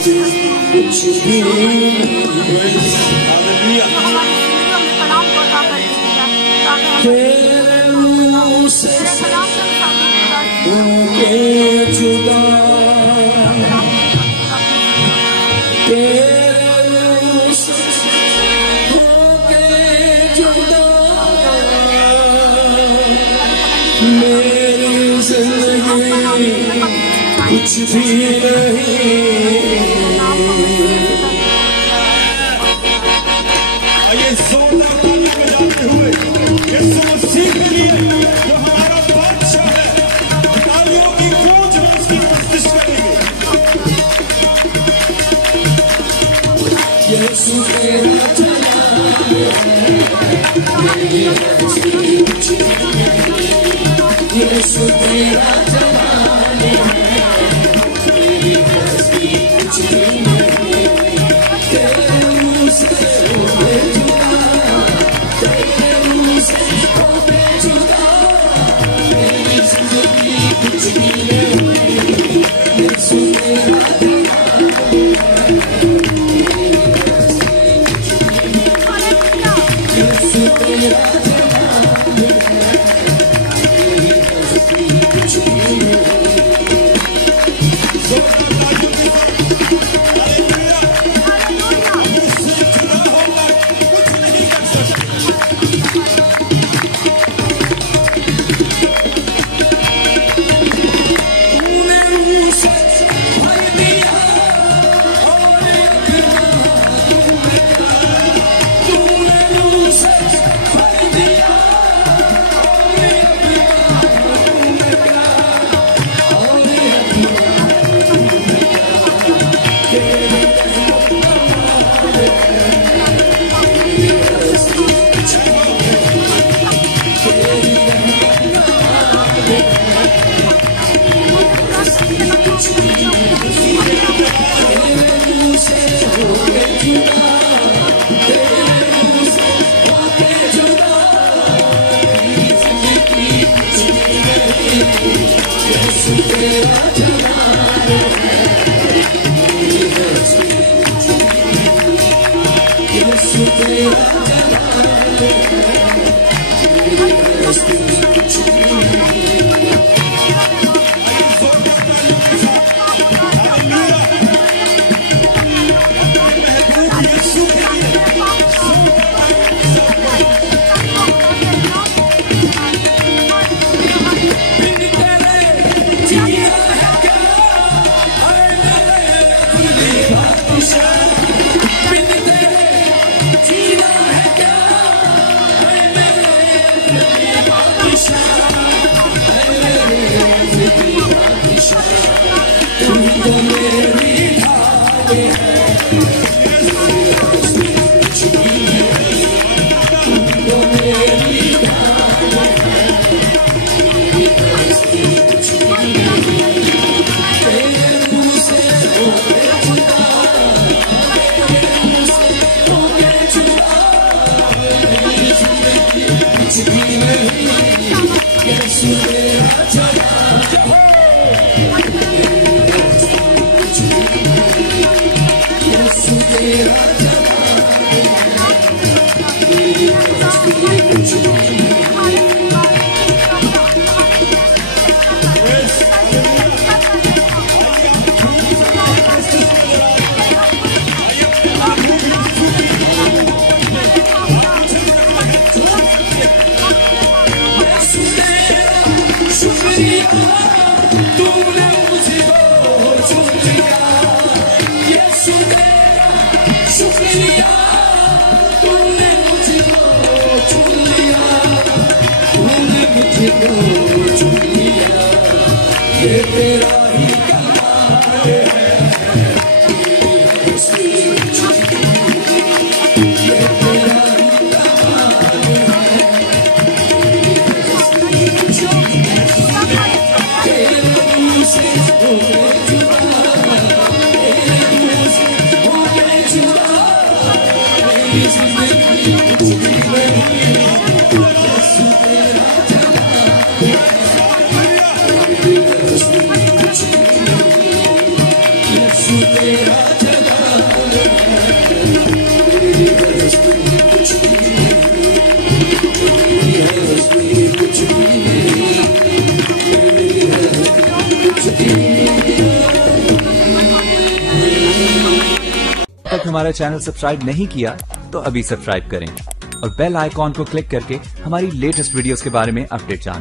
कुछ भी तेरे मुँह से होके जुदा, तेरे मुँह से होके जुदा, मेरी जिंदगी कुछ भी नहीं। ये जोरदार ताली बजाते हुए यीशु मसीह के लिए जो हमारा बादशाह है, तालियों की गूंज में उसकी प्रस्तुति करेंगे। यीशु तेरा जलाल है, यीशु तेरा जलाल है, मेरी हस्ती कुछ भी नहीं। तेरे मुँह से होके जुदा, तेरे मुँह से होके जुदा, मेरी जिंदगी कुछ भी नहीं। यीशु तेरा जलाल है, मेरी हस्ती कुछ भी नहीं। यीशु तेरा जलाल है, मेरी हस्ती कुछ भी नहीं। तक हमारा चैनल सब्सक्राइब नहीं किया तो अभी सब्सक्राइब करें और बेल आइकॉन को क्लिक करके हमारी लेटेस्ट वीडियोस के बारे में अपडेट जानें।